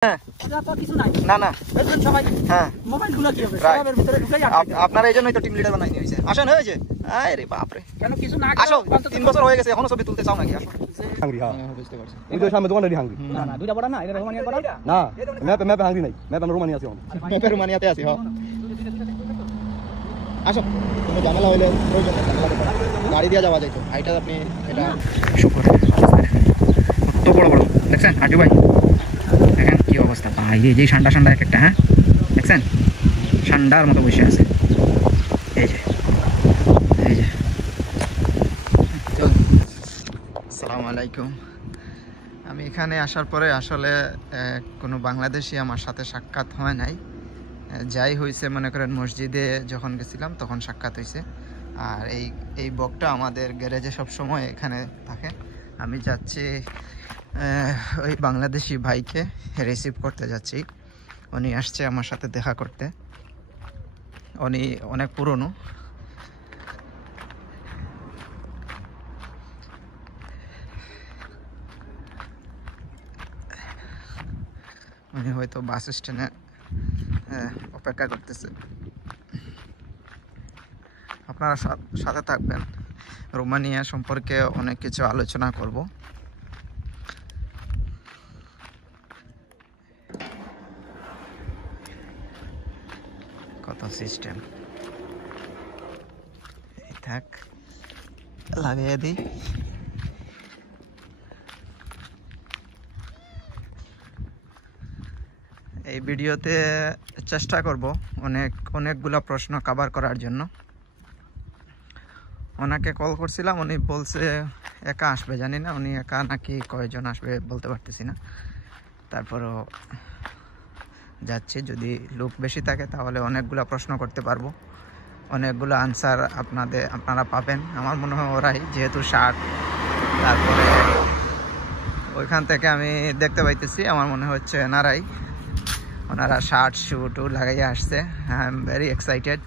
না না হ্যাঁ আপনারা এই জন্যই তো টিম লিডার বানাই নিয়েছে। আসেন হয়েছে আরে বাপরে আসো 3 বছর হয়ে গেছে এখনো ছবি তুলতে চাও নাকি? আসো বুঝতে পারছি ওই তো সামনে দোকানে হাঙ্গরি না না দুইটা বড় না এটা রোমানিয়ার বড় না ম্যাপে হাঙ্গরি নাই ম্যাপে আমরা রোমানিয়া আছি ম্যাপে রোমানিয়াতে আছি। হ্যাঁ আসো কোনো ঝামেলা হইলে প্রয়োজন নেই, গাড়ি দিয়ে যাওয়া যাইতো। আইটা আপনি এটা শুকর কত বড় বড় দেখছেন আজু ভাই, দেখেন কি অবস্থা ভাই, এই যে ঠান্ডা ঠান্ডা এক একটা, হ্যাঁ দেখছেন ঠান্ডার মতো বসে আছে। এই যে এই যে আসসালামু আলাইকুম। আমি এখানে আসার পরে আসলে কোনো বাংলাদেশি আমার সাথে সাক্ষাৎ হয় নাই, যাই হয়েছে মনে করেন মসজিদে যখন গেছিলাম তখন সাক্ষাৎ হয়েছে। আর এই বকটা আমাদের গ্যারেজে সব সময় এখানে থাকে। আমি যাচ্ছি ওই বাংলাদেশি ভাইকে রিসিভ করতে যাচ্ছি। উনি আসছে আমার সাথে দেখা করতে, উনি অনেক পুরনো। উনি হয়তো বাস স্ট্যান্ডে অপেক্ষা করতেছে। আপনারা সাথে থাকবেন, রোমানিয়া সম্পর্কে অনেক কিছু আলোচনা করব। কত সিস্টেম থাক লাগিয়ে দিই। এই ভিডিওতে চেষ্টা করব অনেকগুলো প্রশ্ন কভার করার জন্য। ওনাকে কল করছিলাম, উনি বলছে একা আসবে, জানি না উনি একা নাকি কয়জন আসবে বলতে পারতেছি না। তারপরও যাচ্ছি, যদি লোক বেশি থাকে তাহলে অনেকগুলো প্রশ্ন করতে পারবো, অনেকগুলো আনসার আপনারা পাবেন। আমার মনে হয় ওরাই, যেহেতু শার্ট, তারপরে ওইখান থেকে আমি দেখতে পাইতেছি আমার মনে হচ্ছে এনারাই, ওনারা শার্ট শুটও লাগাইয়া আসছে। I am very excited.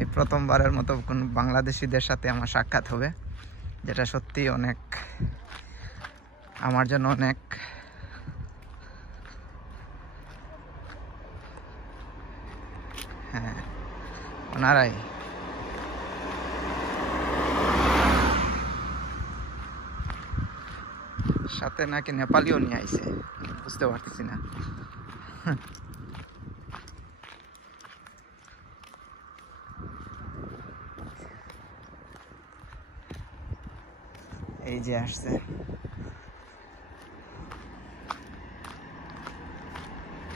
এই প্রথমবারের মতো কোন বাংলাদেশিদের সাথে আমার সাক্ষাৎ হবে, যেটা সত্যি অনেক, আমার জন্য অনেক। হ্যাঁ ওনারাই। সাথে নাকি নেপালিও নিয়ে আইছে, বুঝতে পারতেছি না। এই যে আসছে।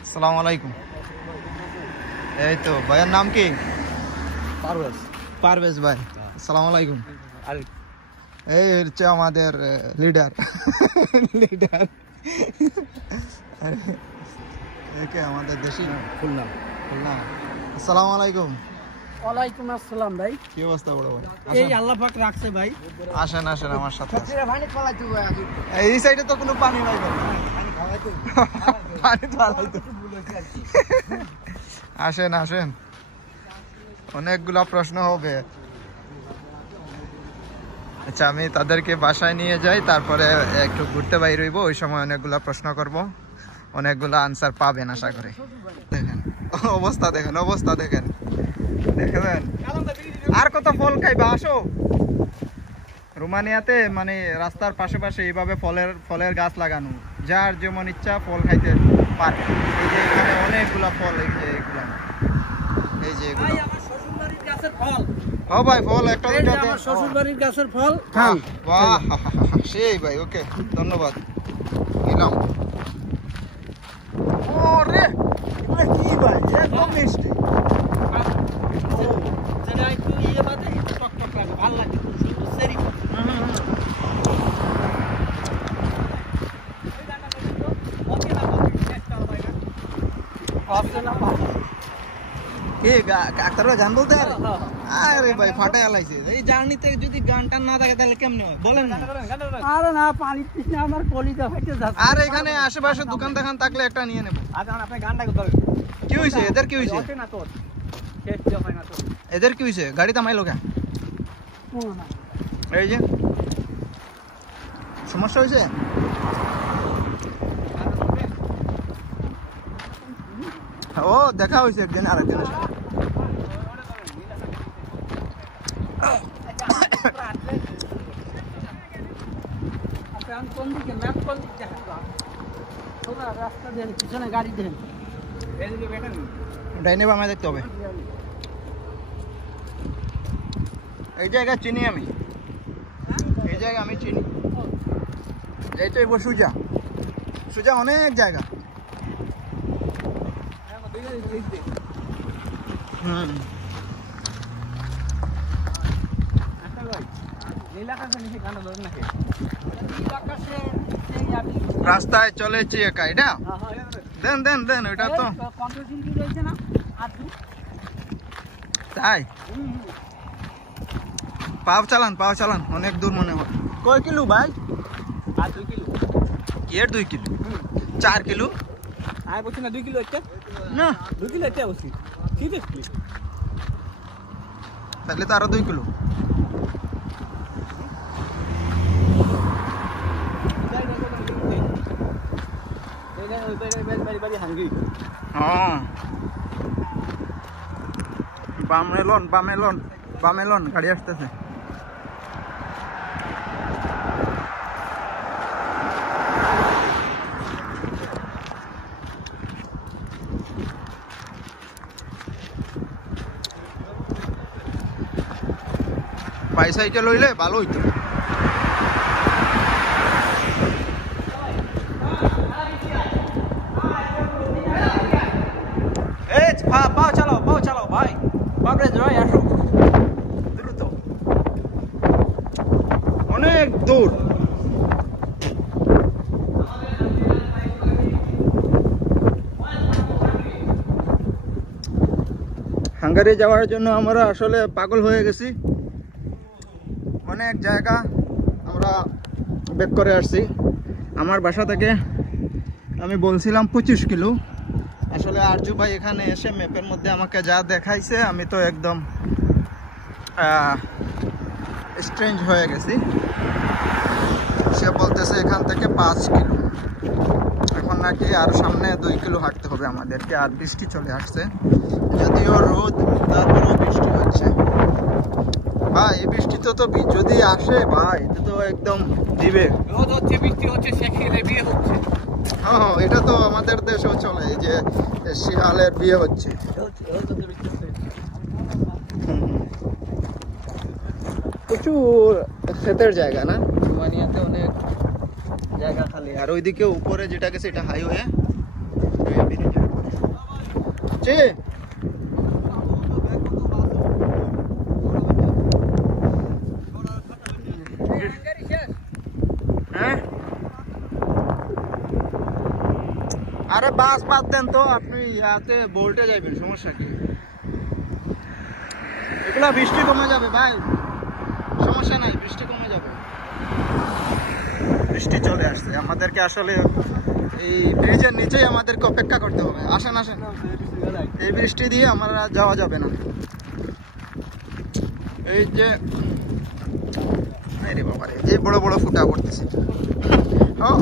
আসসালামু আলাইকুম। এই তো ভাইয়ের নাম কি? পারভেজ ভাই। আসসালামু আলাইকুম। এই হচ্ছে আমাদের লিডার একে আমাদের দেশি খুলনা। আসসালামু আলাইকুম। ওয়ালাইকুম আসসালাম ভাই। কি অবস্থা বড় ভাই? এই আল্লাহ পাক রাখছে ভাই। আসেন আমার সাথে। এই সাইডে তো কোনো পানি নাই ভাই। পানি তো আসেন অনেকগুলা প্রশ্ন হবে। আচ্ছা আমি তাদেরকে বাসায় নিয়ে যাই, তারপরে একটু ঘুরতে বাইর হইব, ওই সময় অনেকগুলা প্রশ্ন করব, অনেকগুলা আনসার পাবেন আশা করি। দেখেন অবস্থা দেখেন আর কত ফল খাইবা। আসো রোমানিয়াতে মানে রাস্তার পাশে এইভাবে ফলের গাছ লাগানো, যার যেমন ইচ্ছা ফল খাইতে পারে। এই যে এখানে অনেকগুলা ফল, এই যে এগুলা, এই যে এগুলো ভাই ফল একটা আমার শ্বশুর বাড়ির গাছের ফল। বাহ সেই ভাই, ওকে ধন্যবাদ নিলাম। ওরে কি ভাই একদম মিষ্টি, যেটা একটু ইয়ে বাদে টক লাগে, ভালো লাগে, সুন্দর সেরি। গান বলতে আরে ভাই ফাটাই আলাইছে। এই জার্নিতে যদি গান টান না থাকে তাহলে কেমনে হয় বলেন না? আরে না পানি তৃষ্ণা আমার কলিজা ফাইটে যাচ্ছে। আর এখানে আশেপাশে দোকান দেখান থাকলে একটা নিয়ে নেব। আচ্ছা আপনি গানটা করতে কি হইছে এদের? কি হইছে না তোর শেষ দিও হয় না তো এদের? কি হইছে? গাড়ি থামাইলো কেন? এই যে সমস্যা হয়েছে। ও দেখা হয়েছে একদিন আরেকদিনের সাথে। কোন দিকে ম্যাপ কোন দিকে দেখেন তোরা রাস্তা দেন পিছনে গাড়ি দেন এদিকে বেটান ডাইনে বামে দেখতে হবে। এই জায়গা চিনি আমি, এই জায়গা আমি চিনি। এইটাই সুজা, সুজা অনেক জায়গা। হুম রাস্তায় চলেছি একা, এটা দেন দেন দেন ওইটা তো তাই। পাও চালান অনেক দূর মনে হয়। কয় কিলো ভাই? 2 কিলো। কি এর 2 কিলো? 4 কিলো? আয় বলছি না 2 কিলো একটা না 2 কিলো একটা বলছি ঠিক আছে। তাহলে তো আরো 2 কিলো। হ্যাঁ বামেলন গাড়ি আসতেছে। বাইসাইকেল লইলে ভালো হইতো। পাও চালাও ভাই, বাবরে জয় আসো দ্রুত, অনেক দূর। হাঙ্গারি যাওয়ার জন্য আমরা আসলে পাগল হয়ে গেছি। অনেক জায়গা আমরা বেক করে আসছি। আমার বাসা থেকে আমি বলছিলাম 25 কিলো। আসলে আরজু ভাই এখানে এসে ম্যাপের মধ্যে আমাকে যা দেখাইছে আমি তো একদম স্ট্রেঞ্জ হয়ে গেছি। সে বলতেছে এখান থেকে 5 কিলো, এখন নাকি আর সামনে 2 কিলো হাঁটতে হবে আমাদেরকে। আর বৃষ্টি চলে আসছে, যদিও রোদ তারপরেও বৃষ্টি হচ্ছে। ভাই এই বৃষ্টি তো যদি আসে ভাই এটা তো একদম দিবে। রোদ হচ্ছে বৃষ্টি হচ্ছে সেখানে বিয়ে হচ্ছে। হ্যাঁ এটা তো আমাদের দেশেও চলে, যে শিয়ালের বিয়ে হচ্ছে। প্রচুর ক্ষেতের জায়গা না রোমানিয়াতে, অনেক জায়গা খালি। আর ওইদিকে উপরে যেটা গেছে এটা হাইওয়ে। হ্যাঁ আরে বাস বাদ দেন তো, আপনি ইয়াতে বোল্টে যাবেন, সমস্যা কি? এগুলা বৃষ্টি কমে যাবে ভাই, সমস্যা নাই, বৃষ্টি কমে যাবে। বৃষ্টি চলে আসছে, আমাদেরকে আসলে এই ব্রিজের নিচেই আমাদেরকে অপেক্ষা করতে হবে। আসেন আসেন, এই বৃষ্টি দিয়ে আমরা যাওয়া যাবে না। এই যে আরে বাবা রে, যে বড় বড় ফুটা পড়তেছে। হ্যাঁ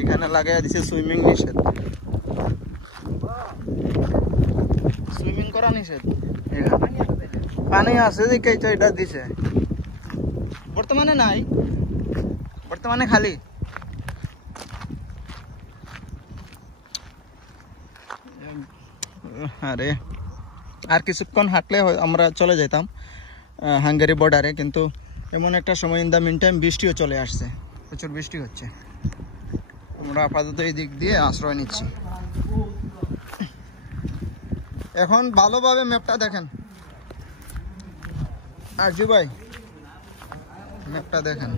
এখানে লাগাই দিছে সুইমিং নিষেধ, সুইমিং করা নিষেধ। পানি আছে যে কে এটা দিছে, বর্তমানে নাই, বর্তমানে খালি। আরে আর কিছুক্ষণ হাঁটলে আমরা চলে যেতাম হাঙ্গেরি বর্ডারে, কিন্তু এমন একটা সময় ইন দ্য মিন টাইম বৃষ্টিও চলে আসছে, প্রচুর বৃষ্টি হচ্ছে। আমরা আপাতত এই দিক দিয়ে আশ্রয় নিচ্ছি। এখন ভালোভাবে ম্যাপটা দেখেন আরজু ভাই, ম্যাপটা দেখেন।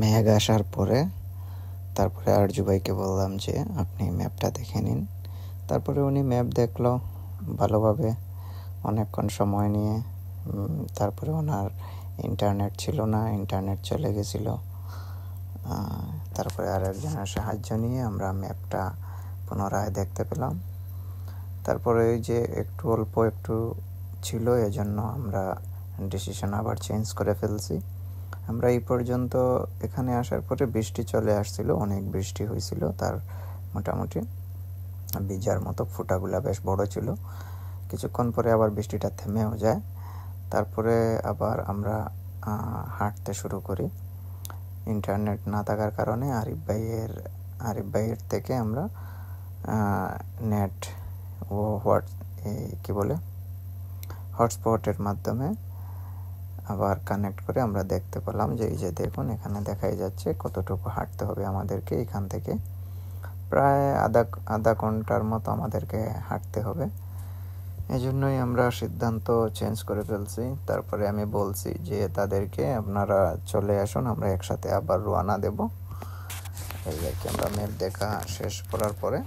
মেঘ আসার পরে তারপরে আরজু ভাইকে বললাম যে আপনি ম্যাপটা দেখে নিন। তারপরে উনি ম্যাপ দেখলো ভালোভাবে অনেকক্ষণ সময় নিয়ে। তারপরে ওনার ইন্টারনেট ছিল না, ইন্টারনেট চলে গেছিল। তারপরে আর একজনের সাহায্য নিয়ে আমরা ম্যাপটা পুনরায় দেখতে পেলাম। তারপরে ওই যে একটু অল্প একটু ছিল, এজন্য আমরা ডিসিশন আবার চেঞ্জ করে ফেলছি। আমরা এই পর্যন্ত এখানে আসার পরে বৃষ্টি চলে আসছিল, অনেক বৃষ্টি হয়েছিল, তার মোটামুটি ভিজার মতো ফুটাগুলা বেশ বড় ছিল। কিছুক্ষণ পরে আবার বৃষ্টিটা থেমেও যায়। তারপরে আবার আমরা হাঁটতে শুরু করি। ইন্টারনেট না থাকার কারণে আরিফ ভাইয়ের থেকে আমরা নেট ও হটস্পটের মাধ্যমে আবার কানেক্ট করে আমরা দেখতে পেলাম যে এই যে দেখুন, এখানে দেখাই যাচ্ছে কতটুকু হাঁটতে হবে আমাদেরকে। এখান থেকে প্রায় আধা ঘন্টার মতো আমাদেরকে হাঁটতে হবে। এজন্যই আমরা সিদ্ধান্ত চেঞ্জ করে ফেলছি। তারপরে আমি বলছি যে তাদেরকে, আপনারা চলে আসুন, আমরা একসাথে আবার রওনা দেব। এই আর কি, আমরা ম্যাপ দেখা শেষ করার পরে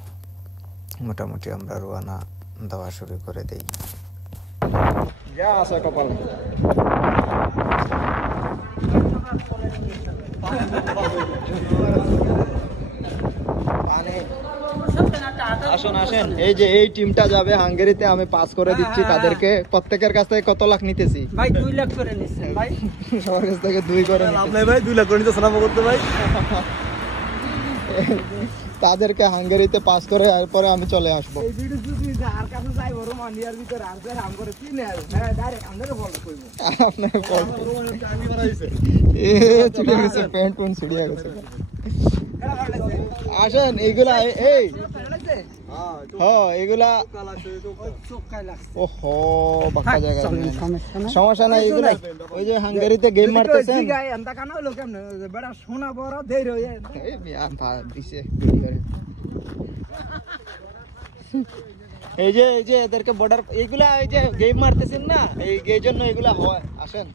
মোটামুটি আমরা রওনা দেওয়া শুরু করে দিই। যা আছে কপালে। আসুন আসেন, এই যে এই টিমটা যাবে হাঙ্গেরিতে, আমি পাস করে দিচ্ছি তাদেরকে। প্রত্যেকের কাছ থেকে কত লাখ নিতেছি ভাই? 2 লাখ করে নিচ্ছেন ভাই। সবার কাছ থেকে 2 করে নিতেছি। ভাই 2 লাখ করে নিতে সালাম করতে ভাই। তাদেরকে হাঙ্গেরিতে পাস করে এরপরে আমি চলে আসবো। এই ভিডিও যদি আর কাছে যাই বড় মানিয়ার ভিতর আর স্যার আম করে কি না হ্যাঁ ডাইরেক্ট আমাদের ফলো করব। আপনার ফল আমি বানাইছে এ চলে গেছে, প্যান্ট পুন ছিড়িয়ে গেছে। আসেন এইগুলা, এই হ্যাঁ এগুলা ওহো বাঁকা জায়গা, সমস্যা নাই। এগুলা ওই যে হাঙ্গেরিতে গেম মারতেছেন, সোনা বড় দেরি হয়ে যায়। এই যে এদেরকে বর্ডার, এইগুলা এই যে গেম মারতেছেন না, এই জন্য এগুলা হয়। আসেন,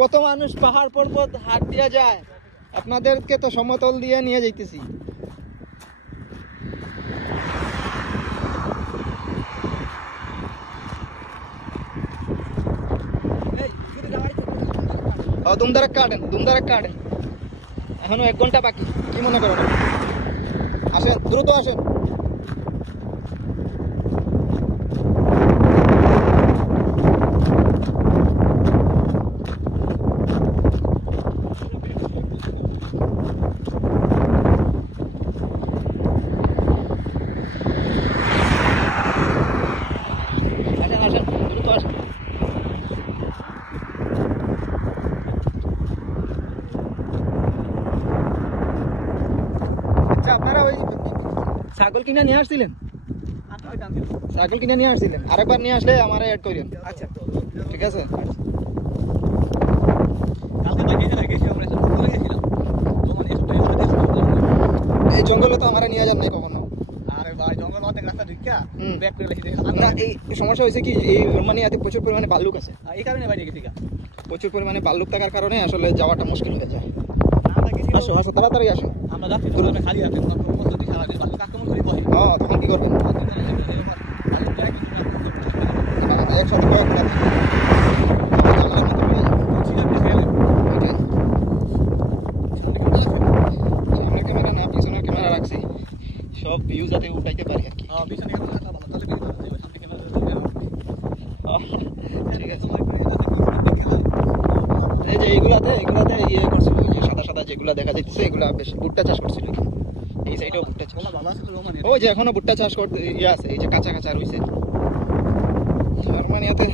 কত মানুষ পাহাড় পর্বত হাত দিয়া যায়, আপনাদেরকে তো সমতল দিয়ে নিয়ে যাইতেছি। দুমদারাক কাটেন, এখনো 1 ঘন্টা বাকি। কি মনে করেন? আসেন, দ্রুত আসেন। দ্রুত আসেন। আপনারা ওই ছাগল কিনে নিয়ে আসছিলেন? আরেকবার নিয়ে আসলে আমার অ্যাড করেন। আচ্ছা ঠিক আছে। এই জঙ্গলে তো আমরা নিয়ে যান নাই কখনো। না, এই সমস্যা হয়েছে কি, এই রোমানিয়াতে প্রচুর পরিমাণে ভাল্লুক আছে। এই কারণে বাইরে গেছি। প্রচুর পরিমাণে ভাল্লুক থাকার কারণে আসলে যাওয়াটা মুশকিল হয়ে যায়। আসো তাড়াতাড়ি আসো। আমরা যাচ্ছি তো খালি হাতে, প্রস্তুতি সারাদিন আক্রমণ করে বসে। হ্যাঁ, তখন কি করবেন? একসাথে কয়েক মিনিট ঝামেলার মধ্যে পড়ে যাবো। এটাই। সামনের ক্যামেরা না, পিছনের ক্যামেরা রাখছি, সব ভিউ যাতে উঠাইতে পারি আর কি। ঠিক আছে। এই যে এইগুলাতে ইয়ে করছিল, ওই যে সাদা যেগুলা দেখা যাচ্ছে, এগুলা বেশ ভুট্টা চাষ করছিল এখানে। এই সাইডেও ভুট্টা চাষ, ওই যে এখনো ভুট্টা চাষ করতে ইয়ে আছে, এই যে কাঁচা রয়েছে। জার্মানিয়াতে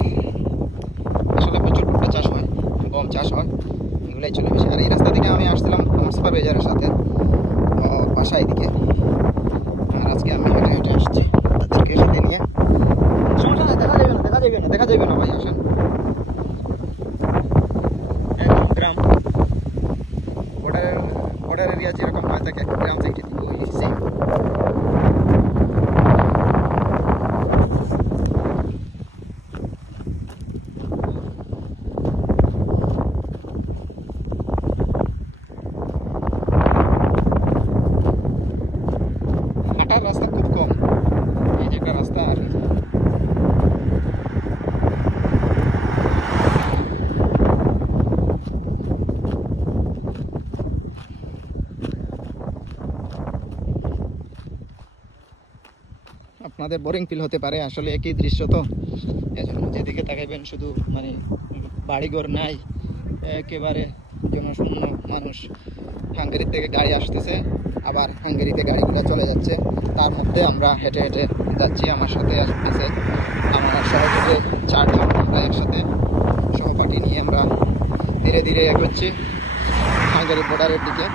আসলে প্রচুর ভুট্টা চাষ হয়, গম চাষ হয়, এগুলাই চলে বেশি। আর এই রাস্তা থেকে আমি আসছিলাম আমার সুপারভাইজারের সাথে বাসায় দিকে, আর আজকে আমি হেঁটে আসছি তাদেরকে সাথে নিয়ে। সমস্যা নাই, দেখা যাবে না ভাই। আসেন, একদম গ্রাম বর্ডার এরিয়া যেরকম হয় থাকে, গ্রাম সাইডে ওই সেম। হাঁটার রাস্তা খুব কম, আপনাদের বোরিং ফিল হতে পারে, আসলে একই দৃশ্য তো, এজন্য যেদিকে তাকাইবেন শুধু মানে বাড়িঘর নাই, একেবারে জনশূন্য মানুষ। হাঙ্গেরি থেকে গাড়ি আসতেছে, আবার হাঙ্গেরিতে গাড়িগুলো চলে যাচ্ছে, তার মধ্যে আমরা হেঁটে হেঁটে যাচ্ছি। আমার সাথে আসতেছে আমার সহযোগে 4 জন, আমরা একসাথে সহপাঠী নিয়ে আমরা ধীরে ধীরে এগোচ্ছি হাঙ্গেরি বর্ডারের দিকে।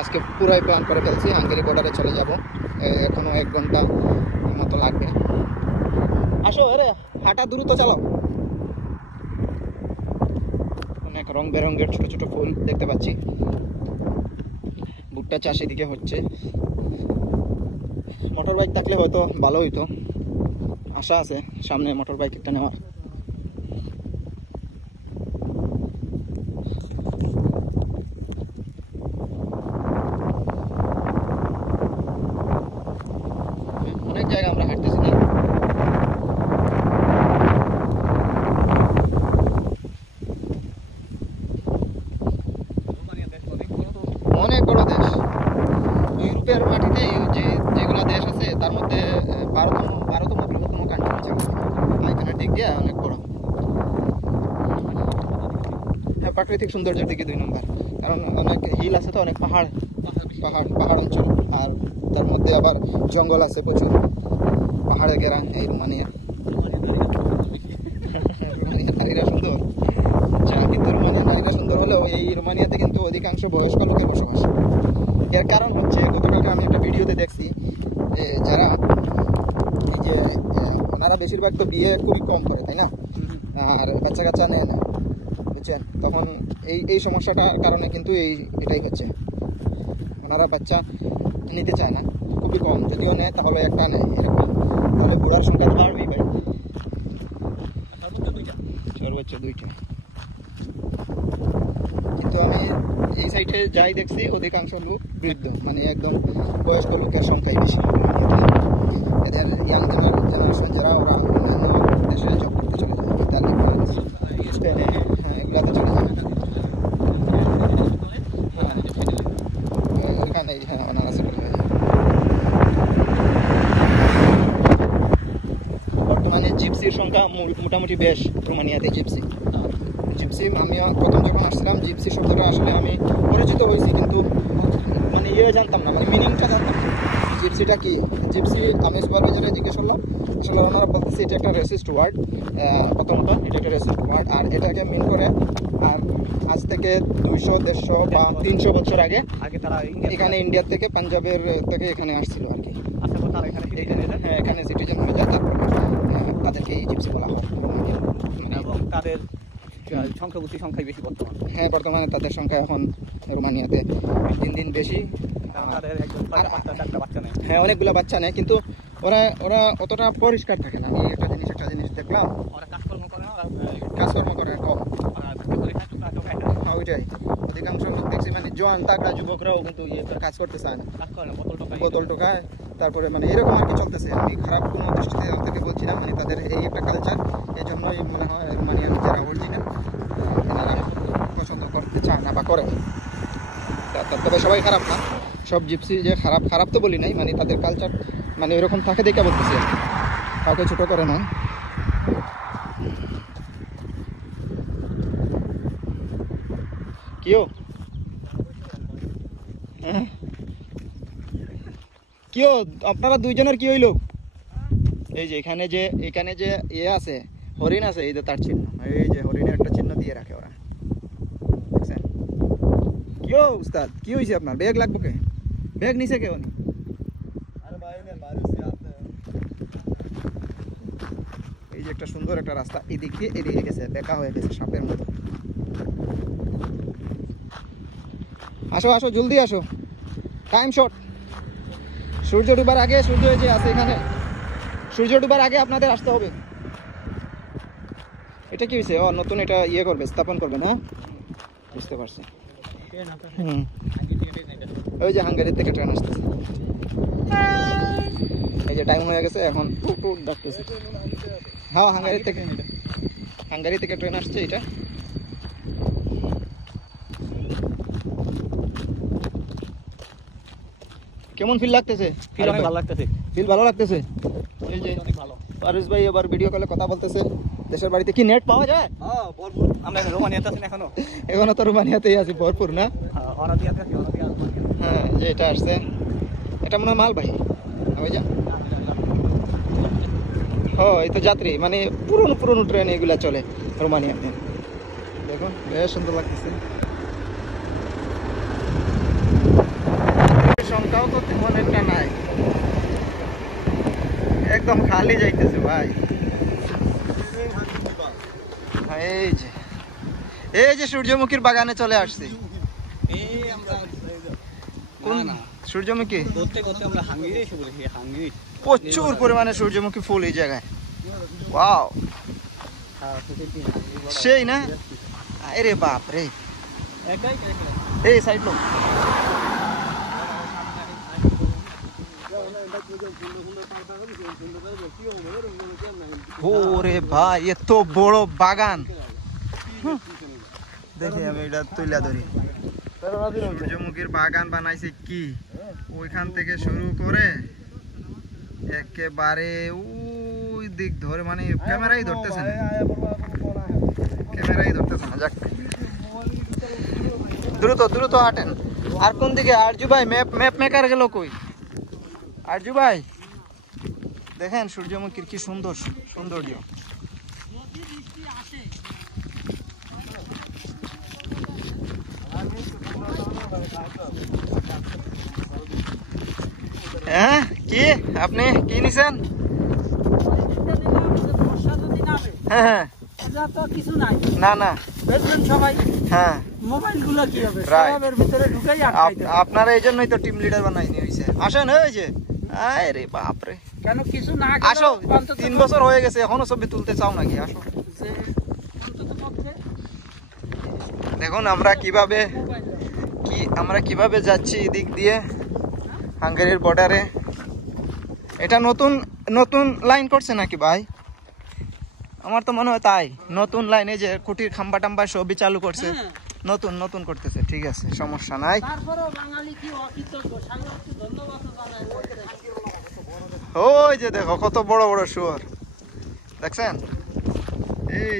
আজকে পুরাই প্ল্যান করে ফেলছি, হাঙ্গেরি বর্ডারে চলে যাব, এখনো 1 ঘন্টা মতো লাগবে। আসো, আরে হাঁটা দ্রুত চালো। অনেক রং বেরঙের ছোট ছোট ফুল দেখতে পাচ্ছি। ভুট্টা চাষ এদিকে হচ্ছে। মোটর বাইক থাকলে হয়তো ভালো হইতো, আশা আছে সামনে মোটর বাইক একটা নেওয়ার। অনেক জায়গা আমরা হাঁটতেছি না, অনেক বড় দেশ। ইউরোপের মাটিতে যেগুলো দেশ আছে তার মধ্যে 12তম বৃহত্তম কান্ট্রি হচ্ছে আয়তনের দিক দিয়ে অনেক বড়। হ্যাঁ, প্রাকৃতিক সৌন্দর্যের দিকে 2 নম্বর, কারণ অনেক হিল আছে তো, অনেক পাহাড় অঞ্চল, আর তার মধ্যে আবার জঙ্গল আছে প্রচুর, পাহাড়ে ঘেরা এই রোমানিয়া। নারীরা সুন্দর, কিন্তু রোমানিয়ার নারীরা সুন্দর হলেও এই রোমানিয়াতে কিন্তু অধিকাংশ বয়স্ক লোকের বসবাস। এর কারণ হচ্ছে, গতকালকে আমি একটা ভিডিওতে দেখছি যারা এই যে ওনারা বেশিরভাগ তো বিয়ে খুবই কম করে, তাই না, আর বাচ্চা কাচ্চা নেয় না, বুঝছেন, তখন এই সমস্যাটার কারণে কিন্তু এটাই হচ্ছে, ওনারা বাচ্চা নিতে চায় না, খুবই কম, যদিও নেয় তাহলে একটা নেয়, এরকম, তাহলে বুড়ার সংখ্যা তো বাড়বেই ভাই, সর্বোচ্চ 2টা। কিন্তু আমি এই সাইডে যাই দেখছি অধিকাংশ লোক বৃদ্ধ, মানে একদম বয়স্ক লোকের সংখ্যাই বেশি। এদের ইয়াং জেনারেশন যারা, ওরা অন্যান্য দেশে জব করতে চলে যায়, ইতালি, ফ্রান্স, স্পেনে, হ্যাঁ, এগুলাতে চলে যায়। এখানে হ্যাঁ ওনারা সেটেল হয়ে যায়। বর্তমানে জিপসির সংখ্যা মোটামুটি বেশ রোমানিয়াতে। জিপসি আমি প্রথম যখন আসছিলাম, জিপসি শব্দটা আসলে আমি পরিচিত হয়েছি, কিন্তু মানে জানতাম না, মানে মিনিংটা জানতাম না, জিপসিটা কি। জিপসি আমি সুপারভাইজারে জিজ্ঞেস করলাম, আসলে ওনারা বলতেছে এটা একটা রেসিস্ট ওয়ার্ড, প্রথমত এটা একটা রেসিস্ট ওয়ার্ড, আর এটাকে মিন করে আর আজ থেকে 200, 150 বা 300 বছর আগে তারা এখানে ইন্ডিয়া থেকে, পাঞ্জাবের থেকে এখানে আসছিল আর কি। হ্যাঁ, এখানে সিটিজেন হয়ে যায়, তারপর তাদেরকে এই জিপসি বলা হয়। তাদের সংখ্যাই বেশি বর্তমানে। হ্যাঁ, বর্তমানে তাদের সংখ্যা এখন রোমানিয়াতে দিন দিন বেশি। তাদের একজন 4টা বাচ্চা নেয়। হ্যাঁ, অনেকগুলো বাচ্চা নেয়, কিন্তু ওরা অতটা পরিষ্কার থাকে না। এই একটা জিনিস দেখলাম, ওরা কাজকর্ম করে না, কাজকর্ম করে কম। ওরা ওইটাই, অধিকাংশ লোক দেখছি মানে জোয়ান তাগড়া যুবকরাও কিন্তু কাজ করতে চায় না, কাজ করে না, বোতল টোকায়, তারপরে মানে এরকম আর কি চলতেছে। আমি খারাপ কোনো দৃষ্টিতে থেকে বলছি না, মানে তাদের এই একটা কালচার, এই জন্যই মনে হয় রোমানিয়ান যারা অরিজিনাল এনারা পছন্দ করতে চায় না বা করে। তবে সবাই খারাপ না, সব জিপসি যে খারাপ তো বলি নাই, মানে তাদের কালচার মানে এরকম থাকে দেখে বলতেছি, কাউকে ছোট করে না। কিও আপনারা 2 জনের কি হইল? এই যে এখানে যে আছে, হরিণ আছে, এই যে তার চিহ্ন, এই যে হরিণের একটা চিহ্ন দিয়ে রাখে ওরা, দেখছেন? কিও উস্তাদ, কি হয়েছে আপনার? ব্যাগ লাগবো কে? ব্যাগ নিচে কেউ নি? এই যে একটা সুন্দর একটা রাস্তা, এদিকে গেছে, বেঁকা হয়ে গেছে সাপের মতো। আসো জলদি আসো, টাইম শর্ট। সূর্য ডুবার আগে, সূর্য যে আছে এখানে, সূর্য ডুবার আগে আপনাদের আসতে হবে। এটা কি হয়েছে? নতুন এটা করবে, স্থাপন করবে না, বুঝতে পারছি। ওই যে হাঙ্গেরি থেকে ট্রেন আসতেছে, এই যে টাইম হয়ে গেছে, এখন ডাকতেছে। হ্যাঁ, হাঙ্গেরি থেকে ট্রেন আসছে এটা। কেমন ফিল লাগতেছে? ফিল অনেক ভালো লাগতেছে। ফিল ভালো লাগতেছে। এই যে পারুস ভাই এবার ভিডিও কলে কথা বলতেছে। দেশের বাড়িতে কি নেট পাওয়া যায়? হ্যাঁ ভরপুর। আমরা রোমানিয়াতে আছি এখনো। এখনো তো রোমানিয়াতেই আছি ভরপুর না? হ্যাঁ অনাদিয়াতে আছি অনাদিয়া। হ্যাঁ যে এটা আসছে এটা মনে হয় মাল ভাই ওই যা এই তো যাত্রী মানে পুরনো পুরনো ট্রেন এগুলা চলে রোমানিয়াতে। দেখুন বেশ সুন্দর লাগতেছে। সংখ্যাও তো তেমন একটা নাই, একদম খালি যাইতেছে ভাই। এই যে সূর্যমুখীর বাগানে চলে আসছি। কোন সূর্যমুখী? প্রচুর পরিমাণে সূর্যমুখী ফুল এই জায়গায়। ওয়াও সেই না, আরে বাপ রে। এই সাইড লোক ওরে ভাই এত বড় বাগান। দেখি আমি এটা তুইলা ধরি। সূর্যমুখীর বাগান বানাইছে কি, ওইখান থেকে শুরু করে একেবারে ওই দিক ধরে, মানে ক্যামেরাই ধরতেছে না, ক্যামেরাই ধরতেছে না। যাক দ্রুত দ্রুত হাঁটেন। আর কোন দিকে আরজু ভাই? ম্যাপ মেকার গেল কই? আরজু ভাই দেখেন সূর্যমুখীর কি সুন্দর সৌন্দর্য। হ্যাঁ কি আপনি কি নিছেন? হ্যাঁ হ্যাঁ কিছু নাই না না সবাই। হ্যাঁ মোবাইলগুলো কি হবে Right. সবের ভিতরে ঢুকেই আটকাইতে হবে। আপনারা এই জন্যই তো টিম লিডার বানাইনি হইছে। আসেন এই যে আরে বাপ রে, কেন কিছু না আসো। অন্তত 3 বছর হয়ে গেছে এখনো ছবি তুলতে চাও নাকি? আসো যে অন্তত পক্ষে দেখুন আমরা কিভাবে যাচ্ছি এদিক দিয়ে হাঙ্গেরির বর্ডারে। এটা নতুন লাইন করছে নাকি ভাই? আমার তো মনে হয় তাই, নতুন লাইনে যে খুঁটির খাম্বা টাম্বা সবই চালু করছে। নতুন করতেছে, ঠিক আছে সমস্যা নাই। তারপরেও বাঙালি কি অকৃতজ্ঞ, সাংবাদিক ধন্যবাদ জানাই। ওই যে দেখো কত বড় বড় শুয়োর দেখছেন? এই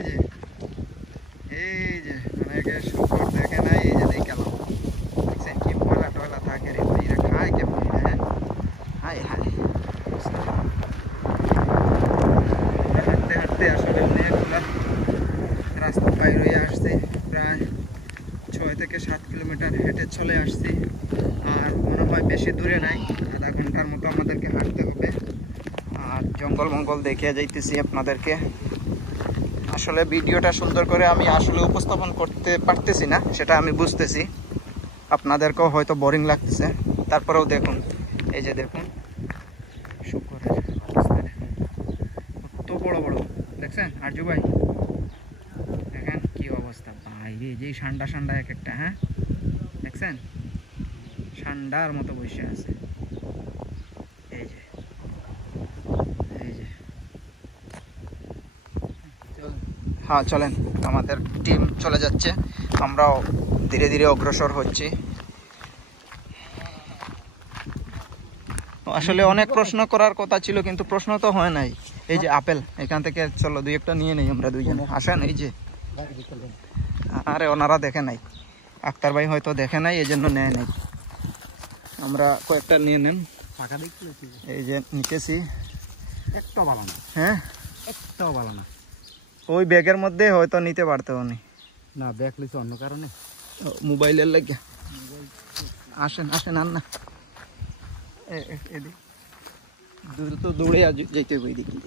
যে অনেকে শুয়োর দেখে নাই, এই যে দেখালাম। দেখছেন কি ময়লা টয়লা থাকে রে ভাই, এরা খায় কেমন? হ্যাঁ হায় হাঁটতে হাঁটতে আসলে অনেকগুলা রাস্তা বাইর হয়ে আসছে। প্রায় 6 থেকে 7 কিলোমিটার হেঁটে চলে আসছি। আর মনে হয় বেশি দূরে নাই, আধা ঘন্টার মতো আমাদেরকে হাঁটতে হবে। আর জঙ্গল মঙ্গল দেখিয়ে যাইতেছি আপনাদেরকে। আসলে ভিডিওটা সুন্দর করে আমি আসলে উপস্থাপন করতে পারতেছি না, সেটা আমি বুঝতেছি। আপনাদেরকেও হয়তো বোরিং লাগতেছে, তারপরেও দেখুন। এই যে দেখুন শুকরের অবস্থা দেখুন, কত বড় বড় দেখছেন আরজু ভাই? দেখেন কি অবস্থা বাইরে, যেই ঠান্ডা এক একটা। হ্যাঁ দেখছেন ঠান্ডার মতো বসে আছে। এই যে হ্যাঁ চলেন, আমাদের টিম চলে যাচ্ছে, আমরাও ধীরে ধীরে অগ্রসর হচ্ছি। আসলে অনেক প্রশ্ন করার কথা ছিল কিন্তু প্রশ্ন তো হয় নাই। এই যে আপেল, এখান থেকে চলো 2-1টা নিয়ে নেই আমরা দুইজনে। আসেন এই যে, আরে ওনারা দেখে নাই, আক্তার ভাই হয়তো দেখে নাই এই জন্য নেয় নাই। আমরা কয়েকটা নিয়ে নেন। এই যে নিতেছি, একটা ভালো না। হ্যাঁ একটাও ভালো না। ওই ব্যাগের মধ্যে হয়তো নিতে পারতো উনি। না ব্যাগ লিছে অন্য কারণে, মোবাইলের লাগে। আসেন আর না এদিক দ্রুত দৌড়ে যাইতে হবে এদিকে।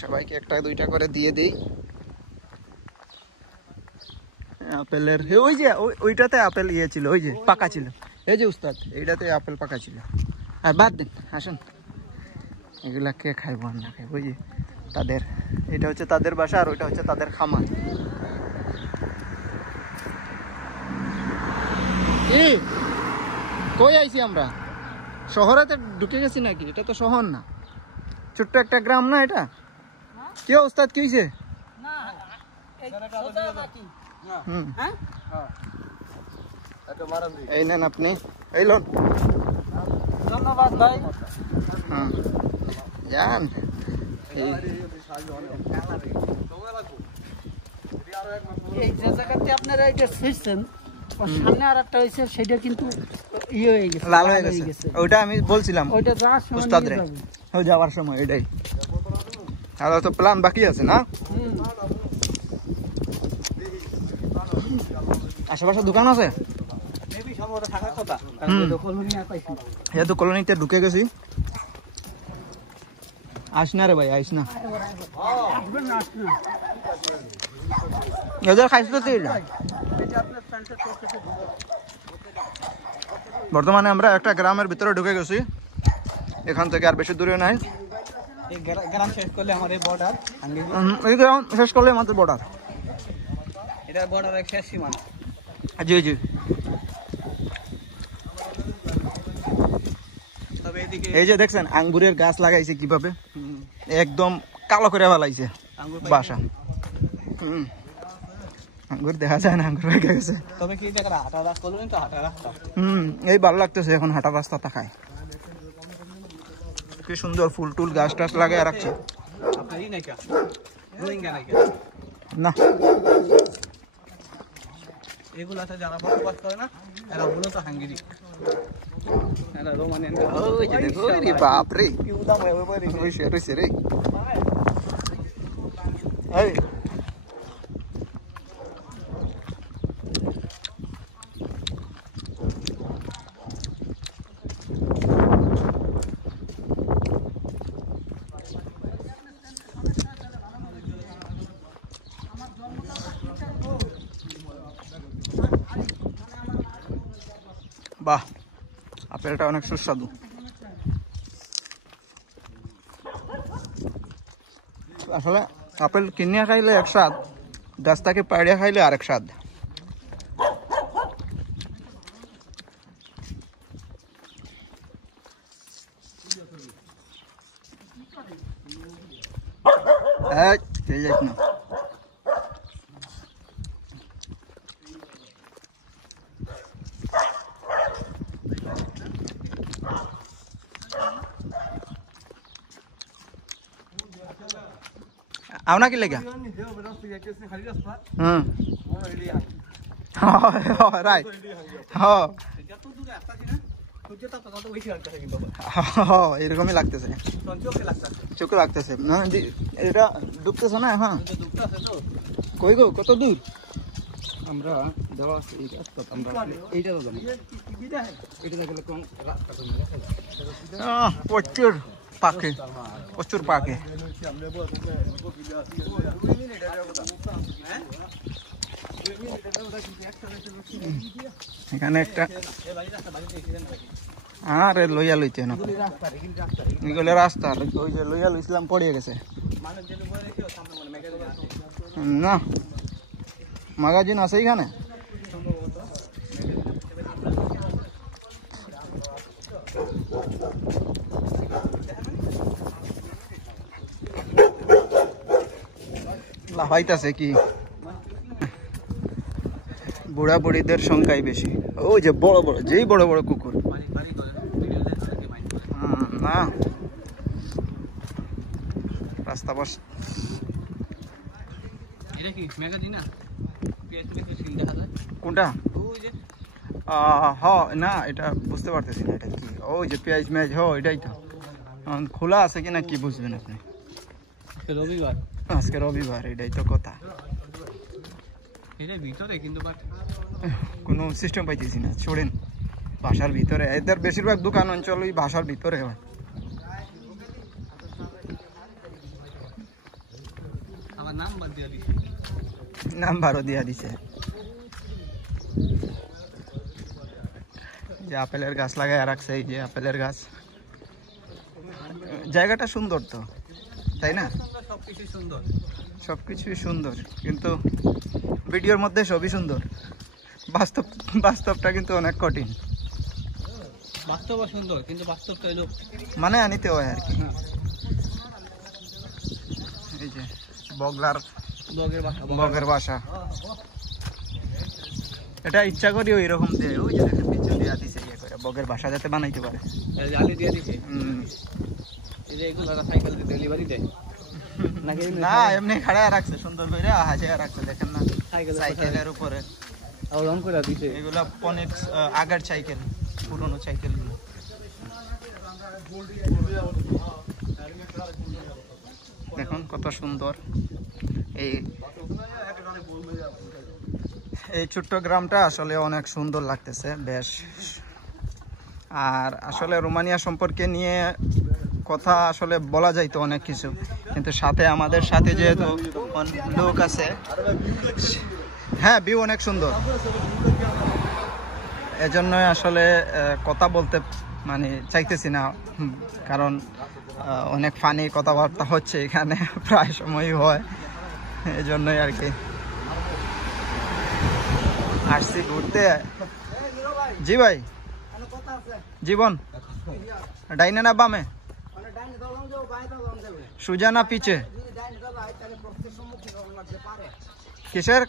সবাইকে 1-2টা করে দিয়ে দিই আপেলের। ওই যে ওইটাতে আপেল ছিল, ওই যে পাকা ছিল। এই যে উস্তাদ, এইটাতে আপেল পাকা ছিল। আর বাদ দিন, আসেন এগুলা কে খাইবো আর না খাইবো। ওই যে তাদের, এটা হচ্ছে তাদের বাসা আর ওইটা হচ্ছে তাদের খামার। কই আইছি আমরা? শহরেতে ঢুকে গেছি নাকি? এটা তো শহর না, ছোট্ট একটা গ্রাম না এটা? কি উস্তাদ কি হয়েছে? এই নেন আপনি, এই লোন। ধন্যবাদ ভাই। হ্যাঁ যান এই যে জায়গাতে আপনারা এটা ছিঁড়ছেন ওর সামনে আর একটা হয়েছে সেটা কিন্তু ইয়ে হয়ে গেছে, লাল হয়ে গেছে। ওইটা আমি বলছিলাম ওইটা যাওয়ার সময় উস্তাদ নিয়ে রে যাবে। ওই যাওয়ার সময় এটাই। তাহলে তো প্ল্যান বাকি আছে না? হুম। আশেপাশে দোকান আছে? মেবি সম্ভবত থাকার কথা, হুম। কারণ দখল হয়ে না পাইছি। যেহেতু কলোনিতে ঢুকে গেছি। আস না রে ভাই, আইস না। আসবেন না, আসবেন না। এদের খাইছিল তো এটা। এটা আপনার প্যান্টের পকেটে ঢুকে। বর্তমানে আমরা একটা গ্রামের ভিতরে ঢুকে গেছি, এখান থেকে আর বেশি দূরে নাই। এই গ্রাম শেষ করলে আমার এই বর্ডার, এই গ্রাম শেষ করলে আমাদের বর্ডার। এটা বর্ডার এক শেষ সীমানা। জি জি। তবে এদিকে এই যে দেখছেন আঙ্গুরের গাছ লাগাইছে কিভাবে, একদম কালো করে ফেলাইছে বাসা। আঙ্গুর দেখা যায় না, আঙ্গুর হয়ে গেছে। তবে কি দেখা হাঁটা রাস্তা বলবেন তো, হাঁটা রাস্তা এই ভালো লাগতেছে এখন হাঁটা রাস্তা তাকায়, কি সুন্দর ফুল টুল গাছ টাছ লাগাই রাখছে। আপনার ই নাকি রোহিঙ্গা নাকি না এগুলাতে যারা বসবাস করে না এরা মূলত হাঙ্গেরি, এরা রোমানিয়ান। ওই যে দেখো রে বাপ রে, কি উদাম হয়ে পড়ে রইছে রইছে রে। এই বাহ, আপেলটা অনেক সুস্বাদু। আসলে আপেল কিনিয়া খাইলে এক স্বাদ, গাছ থেকে পাড়িয়া খাইলে আরেক স্বাদ। খেয়ে যাইস না। आवना की लेगा राइट हाँ এরকমই লাগতেছে, চোখে লাগতেছে না, এটা ডুবতেছে না এখন। কই গো, কত দূর? আমরা দেওয়া আছে এই রাস্তা, আমরা এইটা তো জানি, এটা দেখলে কোন রাস্তা তো প্রচুর পাখি, প্রচুর পাখি। এখানে একটা আরে লইয়া লইতে না, এগুলো রাস্তা, ওই যে লইয়া লইছিলাম পড়িয়ে গেছে না। ম্যাগাজিন আছে এখানে? লাফাইতাছে কি, বুড়া বুড়িদের সংখ্যাই বেশি। ওই যে বড় বড়, যেই বড় বড় কুকুর না রাস্তা পাশ। এটা কি ম্যাগাজিন না? কোনটা? ওই যে হ না, এটা বুঝতে পারতেছি না এটা কি। ওই যে পেঁয়াজ ম্যাজ, হ এটাই তো। খোলা আছে কিনা কি বুঝবেন আপনি? রবিবার, আজকে রবিবার, এটাই তো কথা। এটা ভিতরে কিন্তু কোনো সিস্টেম পাইতেছি না, छोड़ेन বাসার ভিতরে। এদের বেশিরভাগ দোকান অঞ্চল ওই বাসার ভিতরে হয়। আমার নাম্বার দিয়ে দিছি, নাম্বারও দিয়া দিছে। যে আপেলের গাছ লাগায় রাখছে, এই যে আপেলের গাছ। জায়গাটা সুন্দর তো, তাই না? সবকিছু সুন্দর, সবকিছুই সুন্দর, কিন্তু ভিডিওর মধ্যে সবই সুন্দর, বাস্তবটা কিন্তু অনেক কঠিন। বাস্তব সুন্দর কিন্তু বাস্তবটা হলো মানে আনিতে হয় আর কি। এই যে বগলার, বগের বাসা, এটা ইচ্ছা করি ওই রকম দিয়ে, ওই যে দেখেন পিছন দিয়ে দিছে ইয়ে করে, বগের বাসা যাতে বানাইতে পারে। জালি দিয়ে দিছি। এই যে এগুলো সাইকেল দিয়ে ডেলিভারি দেয় নাকি না এমনি খাড়া রাখছে সুন্দর করে হাজিয়া রাখছে দেখেন না সাইকেলের উপরে আওলাম করে দিছে এগুলা ফনিক্স আগের সাইকেল পুরনো সাইকেলগুলো দেখুন কত সুন্দর এই ছোট্ট গ্রামটা আসলে অনেক সুন্দর লাগতেছে বেশ আর আসলে রোমানিয়া সম্পর্কে নিয়ে কথা আসলে বলা যাইতো অনেক কিছু কিন্তু সাথে আমাদের সাথে যেহেতু লোক আছে হ্যাঁ ভিউ অনেক সুন্দর এজন্যই আসলে কথা বলতে মানে চাইতেছি না কারণ অনেক ফানি কথাবার্তা হচ্ছে এখানে প্রায় সময়ই হয় এজন্যই আর কি আসছি ঘুরতে জি ভাই জীবন ডাইনে না বামে সুজা না পিছে কিসের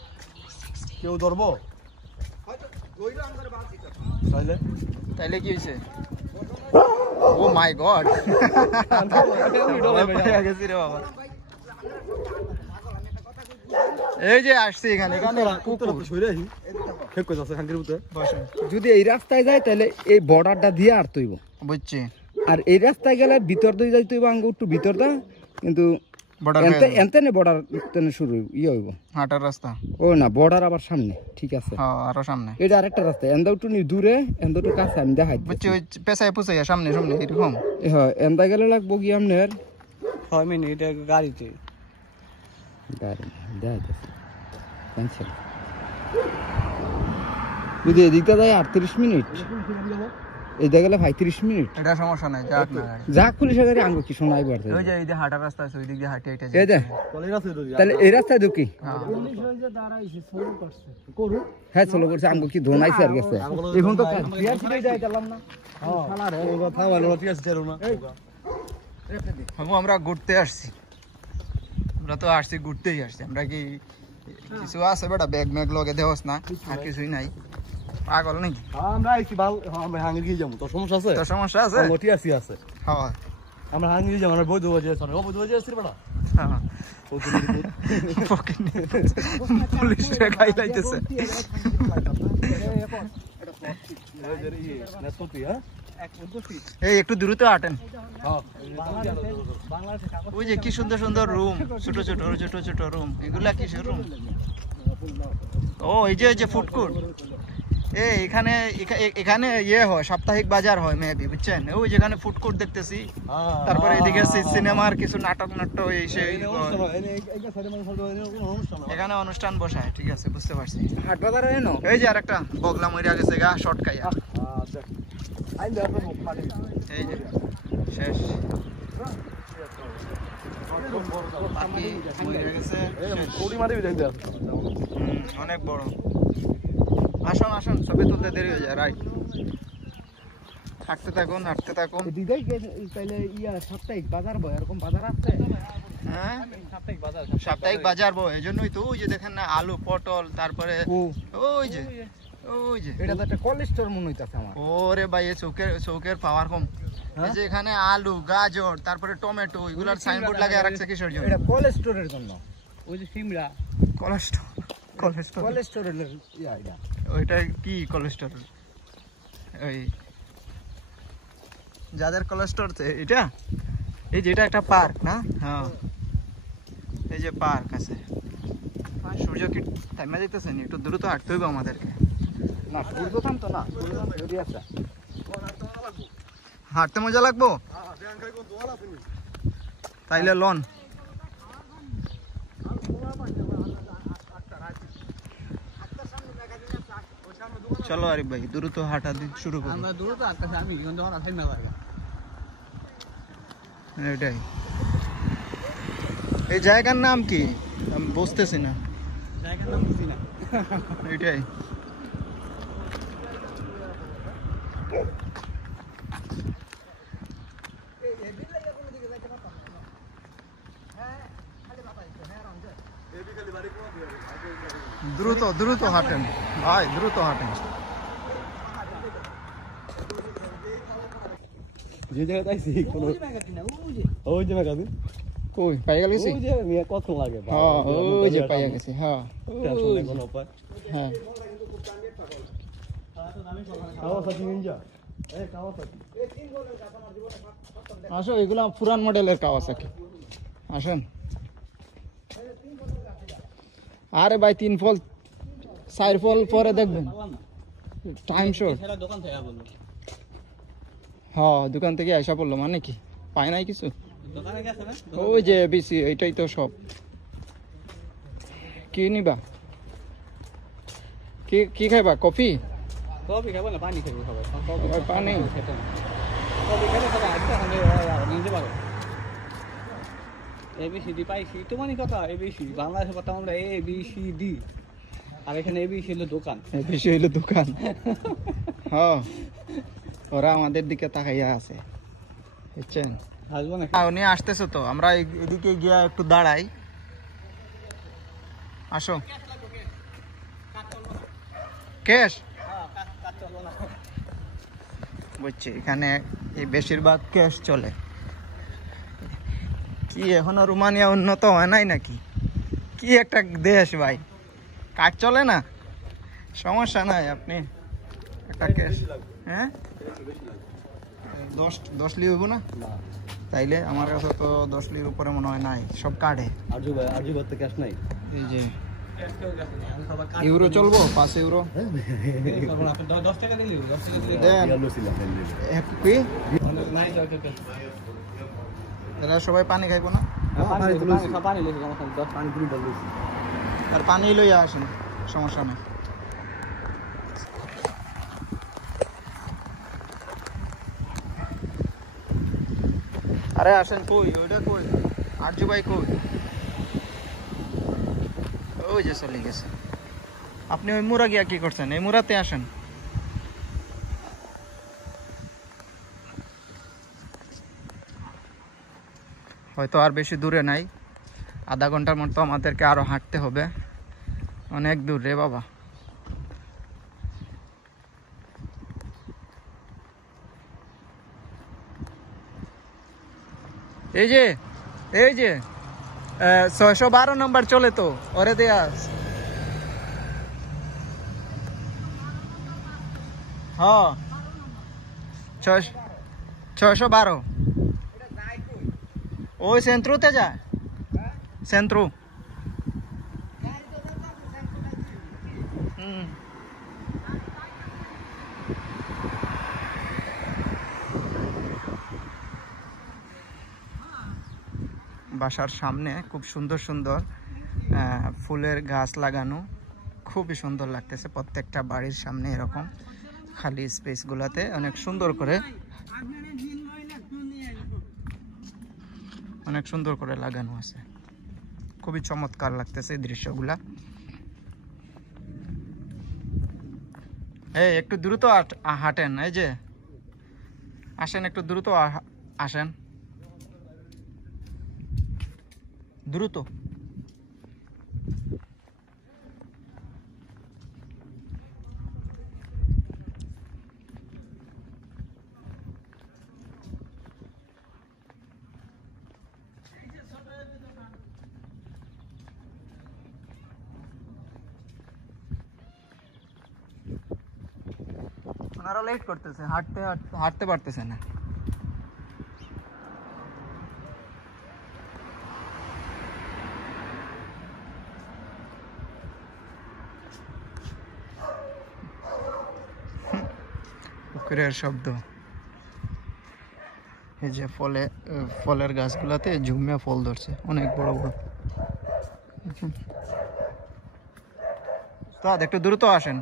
কেউ ধরবো তাইলে কি হয়েছে ও মাই গড এই যে আসছি এখানে যদি এই রাস্তায় যায় তাহলে এই বর্ডারটা দিয়ে আর তৈব বুঝছি আর এই রাস্তায় গেলে ভিতর দিয়ে যাই তৈব আঙ্গ একটু ভিতরটা কিন্তু এনতে বর্ডার শুরু ইয়ে হইব হাঁটার রাস্তা ও না বর্ডার আবার সামনে ঠিক আছে আরো সামনে এটা আরেকটা রাস্তা এন্দা একটু দূরে এন্দা একটু কাছে আমি দেখাই বুঝছি ওই পেছায় পুছাই সামনে সামনে এরকম হ্যাঁ এন্দা গেলে লাগবো কি আপনার 6 মিনিট গাড়িতে গাড়ি দেখাইতেছে ক্যান্সেল যদি এদিকটা যায় 38 মিনিট এইটা গেলে 35 মিনিট এটা সমস্যা নাই যাক না যাক পুলিশের গাড়ি আঙ্গো কি শোনাই বাড়তে ওই যে এই যে হাঁটার রাস্তা আছে ওই দিক দিয়ে হাঁটে এটা এই দে তাহলে এই রাস্তায় ঢুকি হ্যাঁ চলো করছে আঙ্গো কি ধোনাইছে আর গেছে এখন তো ফিয়ার সিটে যাই গেলাম না শালারে ও কথা ভালো ফিয়ার সিটে না আমরা ঘুরতে আসছি আমরা তো আসছি ঘুরতেই আসছি আমরা কি কিছু আছে বেটা ব্যাগ ম্যাগ লগে দেওয়াস না আর কিছুই নাই পাগল নাকি আমরা আইছি ভালো আমরা হাঙ্গি গিয়ে যাবো তো সমস্যা আছে তো সমস্যা আছে মোটি আসি আছে হ্যাঁ আমরা হাঙ্গি গিয়ে যাবো আমরা বই দেবো যে সরে ও বই দেবো যে আসছি বেটা হ্যাঁ পুলিশ গাই লাইতেছে এই একটু দূরত্ব হাঁটেন ওই যে কি সুন্দর সুন্দর রুম ছোট ছোট ছোট ছোট রুম এগুলা কিসের রুম ও এই যে ফুড কোর্ট এখানে এখানে ইয়ে হয় সাপ্তাহিক বাজার হয় মেবি বুঝছেন ওই যেখানে ফুড কোর্ট দেখতেছি তারপরে এদিকে সিনেমার কিছু নাটক নাট্য এই সেই এখানে অনুষ্ঠান বসায় ঠিক আছে বুঝতে পারছি হাট বাজার এনো এই যে আরেকটা বগলা মইরা গেছে গা শর্ট খাইয়া এই যে শেষ অনেক বড় আসুন আসুন ছবি তুলতে দেরি হয়ে যায় রাইট হাঁটতে থাকুন সাপ্তাহিক বাজার বয় এরকম বাজার আছে হ্যাঁ সাপ্তাহিক বাজার বয় এই জন্যই তো ওই যে দেখেন না আলু পটল তারপরে ওই যে এটা তো একটা কোল্ড স্টোর মনে হইতাছে আমার ওরে ভাই এই চৌকের পাওয়ার কম এই যে এখানে আলু গাজর তারপরে টমেটো এগুলার সাইনবোর্ড লাগিয়ে রাখছে কিসের জন্য এটা কোল্ড স্টোরের জন্য ওই যে সিমলা কোলেস্টেরল এটা ওইটা কি কোলেস্টেরল ওই যাদের কোলেস্টেরল এটা এই যে এটা একটা পার্ক না হ্যাঁ এই যে পার্ক আছে সূর্য কি টাইমে যেতেছে নি একটু দ্রুত হাঁটতে হবে আমাদেরকে না সূর্য থাম তো না যদি আছে হাঁটতে মজা লাগবো তাইলে লন চলো আরিফ ভাই দ্রুত হাঁটা শুরু করো আমরা দ্রুত হাঁটতেছি আমি কিন্তু ওরা থেমে লাগে এটাই এই জায়গার নাম কি আমি বুঝতেছি না জায়গার নাম বুঝি না এটাই দ্রুত হাঁটেন ভাই দ্রুত হাঁটেন যে জায়গায় তাইছি কোনো ওই যে মেগাদি কই পাই গেল গেছি ওই যে মিয়া কত লাগে হ্যাঁ ওই যে পাই গেছি হ্যাঁ টেনশন নেই কোনো উপায় হ্যাঁ কাওয়াসাকি নিনজা কাওয়াসাকি আসো এগুলা পুরান মডেলের কাওয়াসাকি আসেন আরে ভাই 3 ফল 4 ফল পরে দেখবেন টাইম শর্ট সেটা দোকান থেকে বললো হ্যাঁ দোকান থেকে আইসা পড়লো মানে কি পায় নাই কিছু দোকানে গেছে না ওই যে বেশি এইটাই তো সব কি নিবা কি খাইবা কফি কফি খাবো না পানি খাবো সবাই ওই পানি খেতে না কফি খেলে সবাই একটা সঙ্গে নিতে পারো ABCD পাইছি তো মানে কথা ABC বাংলাদেশে কথা আমরা ABCD আর এখানে ABC হলো দোকান বেশি হইলো দোকান হ্যাঁ ওরা আমাদের দিকে তাকাইয়া আছে বুঝছেন আসবো না উনি আসতেছে তো আমরা এদিকে গিয়া একটু দাঁড়াই আসো ক্যাশ বুঝছি এখানে এই বেশিরভাগ ক্যাশ চলে কি এখনো রোমানিয়া উন্নত হয় নাই নাকি কি একটা দেশ ভাই কাজ চলে না সমস্যা নাই আপনি একটা ক্যাশ হ্যাঁ 10 লিব না তাইলে আমার কাছে তো 10 লির উপরে মনে হয় নাই সব কার্ডে আরজু করতে ক্যাশ নাই এই যে ইউরো চলবো 5 ইউরো 10 টাকা দিলি 10 টাকা দিলি দেন কি এরা সবাই পানি খাইবো না পানি লেছে আমার 10 পানি তুলি বলছি আর পানি লইয়া আসেন সমস্যা নেই আরে আসেন কই ওইটা কই আরজু ভাই কই ওই যে চলে গেছে আপনি ওই মুরা গিয়া কি করছেন এই মুরাতে আসেন হয়তো আর বেশি দূরে নাই আধা ঘন্টার মতো আমাদেরকে আরো হাঁটতে হবে অনেক দূর রে বাবা এই যে 612 নম্বর চলে তো ওরে দেয়া হ্যাঁ 612 ওই সেন্ট্রোতে যায় সেন্ট্রো বাসার সামনে খুব সুন্দর সুন্দর ফুলের গাছ লাগানো খুবই সুন্দর লাগতেছে প্রত্যেকটা বাড়ির সামনে এরকম খালি স্পেসগুলোতে অনেক সুন্দর করে লাগানো আছে খুবই চমৎকার লাগতেছে এই দৃশ্যগুলা এই একটু দ্রুত হাঁটেন এই যে আসেন একটু দ্রুত আসেন দ্রুত ওনারা লেট করতেছে হাঁটতে পারতেছে না পুকুরের শব্দ এই যে ফলের গাছগুলাতে ঝুমিয়া ফল ধরছে অনেক বড় বড় তো একটু দ্রুত আসেন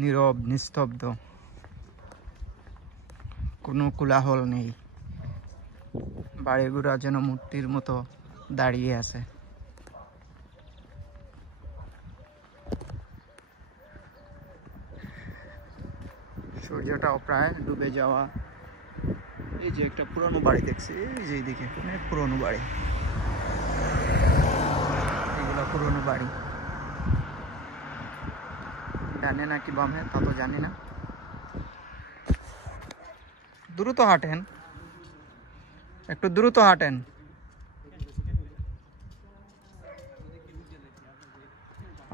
নীরব নিস্তব্ধ কোনো কোলাহল নেই বাড়িগুলা যেন মূর্তির মতো দাঁড়িয়ে আছে সূর্যটাও প্রায় ডুবে যাওয়া এই যে একটা পুরনো বাড়ি দেখছি এই যে এইদিকে অনেক পুরনো বাড়ি কোনো বাড়ি, ডানে নাকি বামে তা তো জানি না। দ্রুত হাঁটেন, একটু দ্রুত হাঁটেন।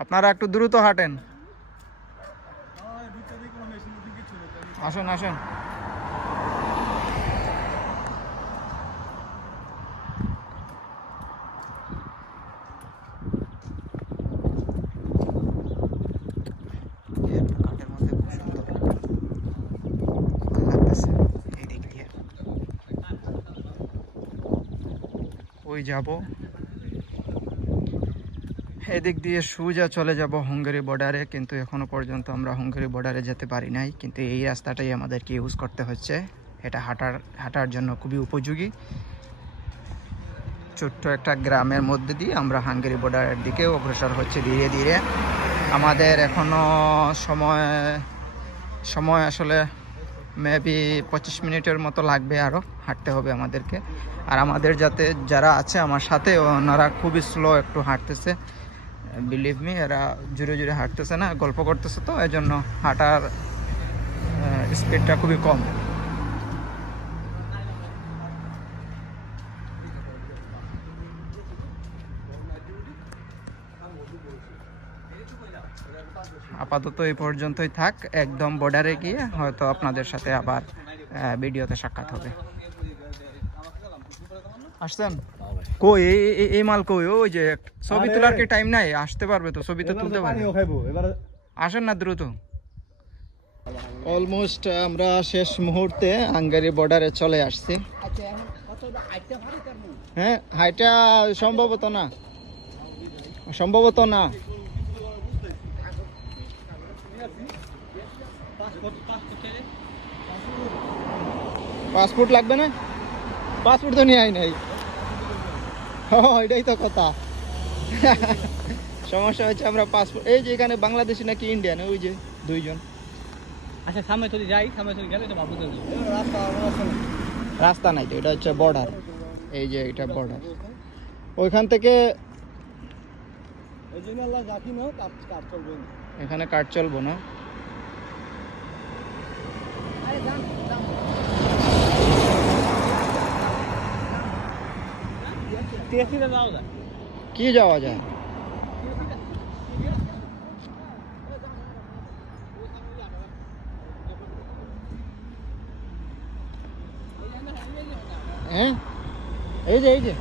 আপনারা একটু দ্রুত হাঁটেন। আসুন আসুন। কাঠের মধ্যে খুব সুন্দর লাগতেছে এই দিক দিয়ে। ওই যাব, এদিক দিয়ে সোজা চলে যাব হাঙ্গেরি বর্ডারে, কিন্তু এখনো পর্যন্ত আমরা হাঙ্গেরি বর্ডারে যেতে পারি নাই। কিন্তু এই রাস্তাটাই আমাদেরকে ইউজ করতে হচ্ছে। এটা হাঁটার জন্য খুবই উপযোগী। ছোট্ট একটা গ্রামের মধ্যে দিয়ে আমরা হাঙ্গেরি বর্ডারের দিকে অগ্রসর হচ্ছে ধীরে ধীরে। আমাদের এখনো সময় আসলে মেবি 25 মিনিটের মতো লাগবে, আরও হাঁটতে হবে আমাদেরকে। আর আমাদের যারা আছে আমার সাথে, ওনারা খুবই স্লো একটু হাঁটতেছে। বিলিভ মি, এরা জোরে জোরে হাঁটতেছে না, গল্প করতেছে, তো এই জন্য হাঁটার স্পিডটা খুবই কম। আপাতত এই পর্যন্তই থাক। একদম বর্ডারে গিয়ে হয়তো আপনাদের সাথে আবার ভিডিওতে সাক্ষাৎ হবে। আসছেন কই? এই মাল কই? ওই যে ছবি তোলার কি টাইম নাই? আসতে পারবে তো, ছবি তো তুলতে পারবে। আসেন না দ্রুত। অলমোস্ট আমরা শেষ মুহূর্তে হাঙ্গেরি বর্ডারে চলে আসছি। হ্যাঁ, হাইটা সম্ভবত না, সম্ভবত না। পাসপোর্ট লাগবে না? পাসপোর্ট তো নিয়ে আই নাই। এটাই তো কথা। সমস্যা হচ্ছে আমরা পাসপোর্ট, এই যে এখানে বাংলাদেশি নাকি ইন্ডিয়ান, ওই যে দুইজন। আচ্ছা সামনে চলে যাই, সামনে চলে গেলে তো বাবু রাস্তা নাই তো, এটা হচ্ছে বর্ডার। এই যে এটা বর্ডার, ওইখান থেকে এখানে কাট চলবো না। কি যাওয়া যায়? হ্যাঁ, এই যে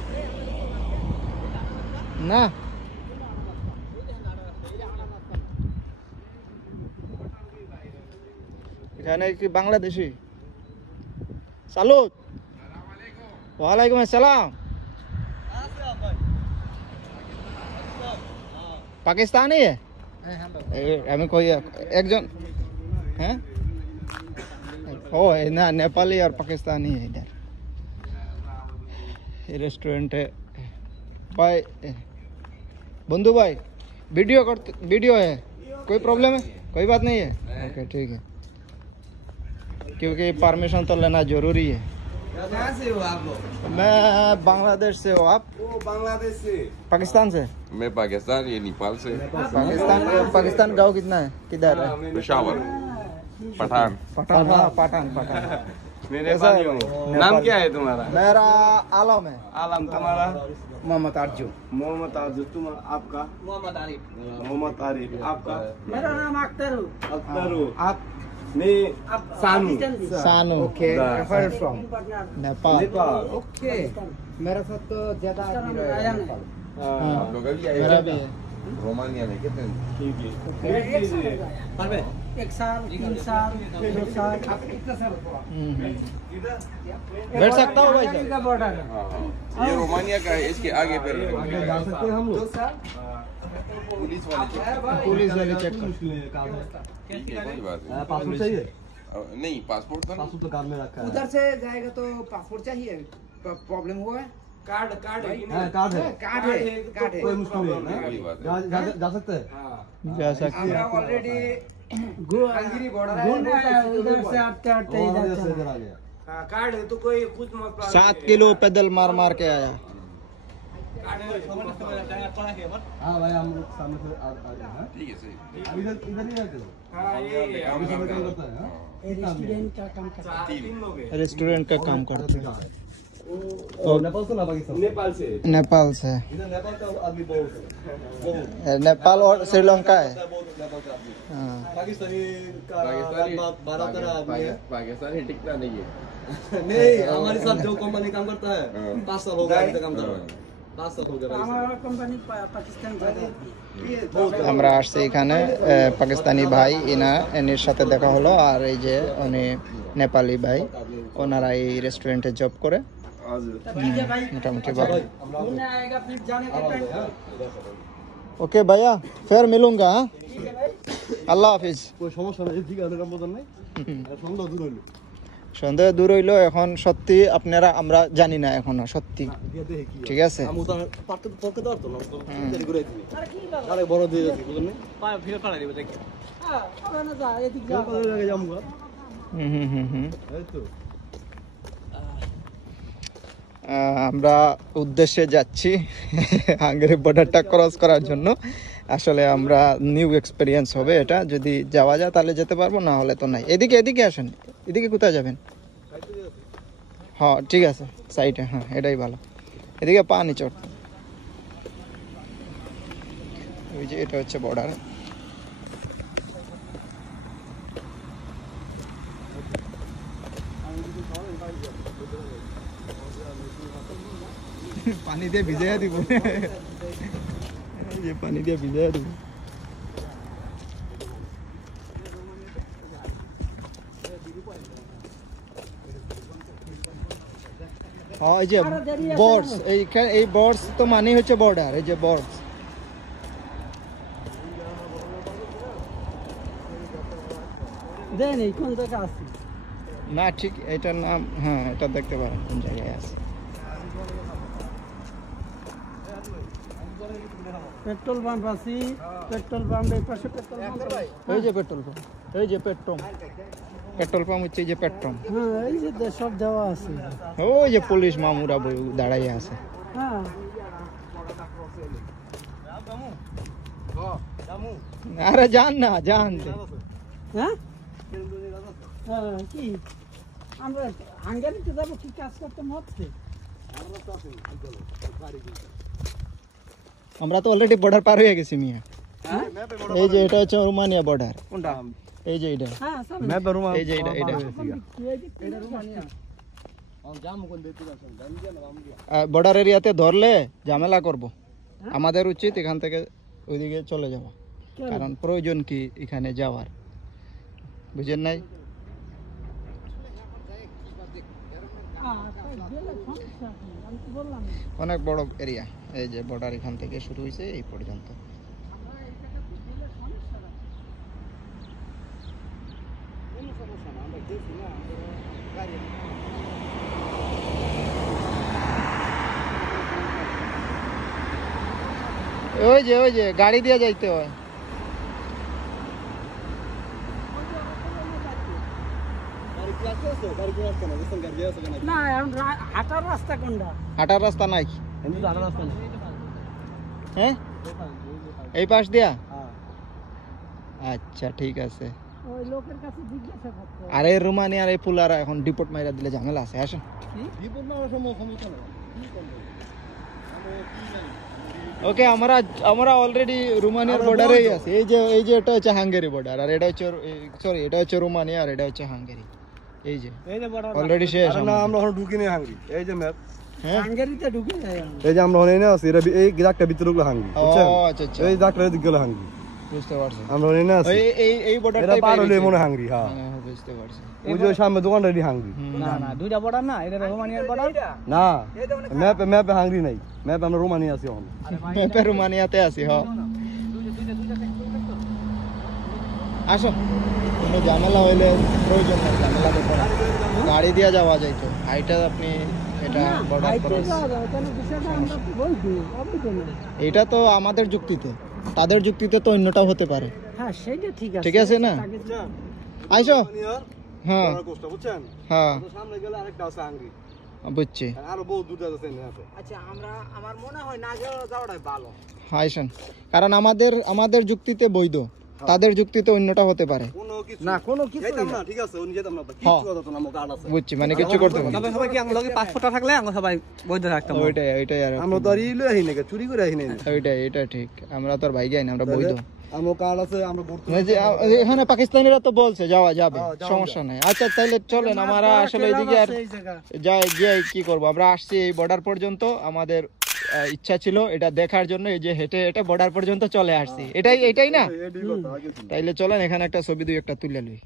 না, এখানে কি বাংলাদেশি? সালুত, ওয়ালাইকুম আসসালাম। पाकिस्तानी है? हमें कोई एक जन है, हो ना, नेपाली और पाकिस्तानी है इधर। ये रेस्टोरेंट है भाई। बंधु भाई, वीडियो है, कोई प्रॉब्लम है? कोई बात नहीं है, ओके ठीक है, क्योंकि परमिशन तो लेना जरूरी है। कहाँ से हो आप लोग? मैं बांग्लादेश से हूँ। आप? वो बांग्लादेश से। पाकिस्तान से? मैं पाकिस्तान, ये नेपाल से। पाकिस्तान गाँव कितना है, किधर है? पेशावर, पठान। पठान, हाँ पठान। मैं नेपाली हूँ। नाम क्या है तुम्हारा? मेरा आलम है। आलम। तुम्हारा? मोहम्मद अर्जुन। मोहम्मद अर्जुन। तुम आपका? मोहम्मद आरिफ। मोहम्मद आरिफ। आपका? मेरा नाम अख्तर हूँ। अख्तर हूँ। आप? मैं Sanu. Sanu. Okay, where from? Nepal. Nepal. Okay, मेरा साथ तो ज्यादा आदमी रहे आया हैं। नहीं। आप लोग अभी आए? मेरा भी है। रोमानिया में कितने? ठीक है। एक साल, 3 साल, 2 साल। बैठ सकता हूँ भाई साहब? का बॉर्डर है। हाँ, हाँ। ये रोमानिया का है, इसके आगे फिर जा सकते हैं हम लोग? पुलिस वाले check करते पुलिस वाले चेक कर। हैं। ठीक है, कोई बात नहीं। पासपोर्ट चाहिए? नहीं, पासपोर्ट तो नहीं। पासपोर्ट तो कार में रखा है। उधर से जाएगा तो पासपोर्ट चाहिए? प्रॉब्लम हुआ है? कार्ड है हाँ, कार्ड है। कार्ड है, कार्ड है। कोई मुश्किल नहीं है कोई बात ना? जा सकते हैं? जा सकते আমরা हैं। অলরেডি हांगरी बॉर्डर है। उधर से आते आते और इधर इधर से चला। इधर आ गया। कार्ड है तो कोई कुछ मत 7 किलो पैदल मार के आया। हाँ भाई हम लोग सामने से आ रहे हैं हाँ? ठीक है सही अब इधर इधर ही रहते हो हाँ ये अभी सब काम करता है हाँ? रेस्टोरेंट का काम करता है। रेस्टोरेंट का काम करते हैं। ओ नेपाल से ना पाकिस्तान नेपाल से नेपाल से। इधर नेपाल का आदमी बहुत है नेपाल और श्रीलंका है। बहुत नेपाल का आदमी हाँ। पाकिस्तानी का बारह तरह आदमी है पाकिस्तानी टिकता नहीं है नहीं हमारे साथ जो कंपनी काम करता है 5 साल हो गया अभी तक काम कर रहा है 5 साल हो गया भाई हमारा कंपनी पाकिस्तान जाता है। আমরা আসছি এখানে পাকিস্তানি ভাই এনার সাথে দেখা হলো আর এই যে উনি নেপালি ভাই ওনারা এই রেস্টুরেন্টে জব করে ठीक है भाई মোটামুটি ভালো घूमने आएगा फिर जाने का टाइम ওকে ভাইয়া ফের মিলুঙ্গা হ্যাঁ? আল্লাহ হাফিজ कोई समस्या नहीं ठीक है काम बदल नहीं সন্দেহ দূর হইলো সন্দেহ দূর হইলো এখন সত্যি আপনারা আমরা জানি না এখনো সত্যি দিয়ে দেখি কি ঠিক আছে আমি তো পারতে পড়তে পারতো না তো তৈরি করে দিবি আরে বড় দিয়ে দিবি বুঝলেন না ফিরে পাড়া দিবে দেখি हाँ अब ना जा एदिक जा ফিরে পাড়া লাগে যামু হুম এই তো আমরা উদ্দেশ্যে যাচ্ছি হাঙ্গেরি বর্ডারটা ক্রস করার জন্য আসলে আমরা নিউ এক্সপেরিয়েন্স হবে এটা যদি যাওয়া যায় তাহলে যেতে পারবো না হলে তো নাই এদিকে আসেন এদিকে কোথায় যাবেন হ্যাঁ ঠিক আছে সাইডে হ্যাঁ এটাই ভালো এদিকে পানি চট ওই যে এটা হচ্ছে বর্ডার পানি দিয়ে ভিজাইয়া দিব এই যে পানি দিয়ে ভিজাইয়া দিব হ্যাঁ এই যে বর্ডস এই বর্ডস তো মানে হচ্ছে বর্ডার এই যে বর্ডস দেন এই কোন জায়গা আছে না ঠিক এটার নাম হ্যাঁ এটা দেখতে পারেন কোন জায়গায় আছে পেট্রোল পাম্প আছে পেট্রোল পাম্প এই পাশে পেট্রোল পাম্প এই যে পেট্রোল পাম্প এই যে পেট্রোল পাম্প হচ্ছে এই যে পেট্রোল হ্যাঁ এই যে সব দেওয়া আছে ওই যে পুলিশ মামুরা দাঁড়াই আছে হ্যাঁ আরে যান না যান হ্যাঁ হ্যাঁ কি আমরা হাঙ্গেরিতে যাবো কি কাজ করতে মধ্যে আমরা তো অলরেডি বর্ডার পার হয়ে গেছি মিয়া এই যে এটা হচ্ছে রোমানিয়া বর্ডার কোনটা এই যে এটা হ্যাঁ চলো मैं बरूमा এই যে এটা এটা রোমানিয়া जाम कोन देते जासन जाम दिया ना हम दिया বর্ডার এরিয়াতে ধরলে ঝামেলা করব আমাদের উচিত এখান থেকে ওইদিকে চলে যাওয়া কারণ প্রয়োজন কি এখানে যাওয়ার বুঝেন নাই অনেক বড় এরিয়া এই যে বর্ডার এখান থেকে শুরু হয়েছে এই পর্যন্ত ওই যে গাড়ি দিয়ে যাইতে হয় गाड़ी क्लास আছে গাড়ি ক্লাস কেন বুঝছেন গাড়ি আছে কেন না হাঁটার রাস্তা কোনটা হাঁটার রাস্তা নাই হিন্দু জানা রাস্তা নেই হ্যাঁ এই পাশ দিয়া হ্যাঁ আচ্ছা ঠিক আছে ওই লোকের কাছে জিজ্ঞাসা করতে হবে। আরে রোমানিয়ার এই পুলারা এখন ডিপোর্ট মাইরা দিলে ঝামেলা আছে আসেন বিপদ না সময় সমস্যা না ওকে আমরা অলরেডি রোমানিয়ার বর্ডারেই আছি এই যে এটা হচ্ছে হাঙ্গেরি বর্ডার আর এটা হচ্ছে সরি এটা হচ্ছে রোমানিয়া আর এটা হচ্ছে হাঙ্গেরি এই যে অলরেডি শেষ আরে না আমরা এখন ঢুকি নেই হাঙ্গি এই যে ম্যাপ হ্যাঁ হাঙ্গেরিতে ঢুকে যায় এই যে আমরা ওখানে না আছি এই জায়গাটা ভিতরে ঢুকলে হাঙ্গি ও বুঝছেন আচ্ছা আচ্ছা এই জায়গাটা দিকে গেলে হাঙ্গি বুঝতে পারছি আমরা ওখানে না আছি এই বর্ডারটাই এটা পার হলে মনে হাঙ্গি হ্যাঁ হ্যাঁ বুঝতে পারছি ওই যে সামনে দোকানটা এটি হাঙ্গি না না দুইটা বর্ডার না এটা রোমানিয়ার বর্ডার না ম্যাপে হাঙ্গি নাই ম্যাপে আমরা রোমানিয়া আছি এখন ম্যাপে রোমানিয়াতে আছি হ্যাঁ আসো কোনো ঝামেলা হইলে প্রয়োজন নেই ঝামেলা দেখো না গাড়ি দিয়ে যাওয়া যায় তো হাইটা আপনি এটা বর্ডার ক্রস বিষয়টা আমরা বলছি অবৈধ না এটা তো আমাদের যুক্তিতে তাদের যুক্তিতে তো অন্যটাও হতে পারে হ্যাঁ সেটা ঠিক আছে ঠিক আছে না আইসো হ্যাঁ কষ্ট বুঝছেন হ্যাঁ সামনে গেলে আরেকটা আছে হাঙ্গি বুঝছি। আরো বহু দূর আছে আচ্ছা আমরা আমার মনে হয় না যাওয়াটাই ভালো। হ্যাঁ শোন, কারণ আমাদের যুক্তিতে বৈধ, তাদের যুক্তিতে অন্যটা হতে পারে। কোনো কিছু না কোনো কিছু যেতাম না, ঠিক আছে, উনি যেতাম না, হ্যাঁ। কিছু কথা তো না, আমার কার্ড আছে। বুঝছি, মানে কিছু করতে পারে। তবে সবাই কি আমার লগে পাসপোর্টটা থাকলে আমরা সবাই বৈধ থাকতাম। ওইটাই আর আমরা তো আর ইলে আহি নাকি, চুরি করে আহি নাই। এটা ঠিক, আমরা তো আর ভাই গাই না, আমরা বৈধ। আমার কার্ড আছে, আমরা ভোট এই যে এখানে পাকিস্তানিরা তো বলছে যাওয়া যাবে, সমস্যা নাই। আচ্ছা তাইলে চলেন, আমরা আসলে এদিকে আর যাই গিয়ে কি করব, আমরা আসছি এই বর্ডার পর্যন্ত, আমাদের ইচ্ছা ছিল এটা দেখার জন্য, এই যে হেঁটে হেঁটে বর্ডার পর্যন্ত চলে আসছি, এটাই না? তাইলে চলেন এখানে একটা ছবি দুই একটা তুলে লই।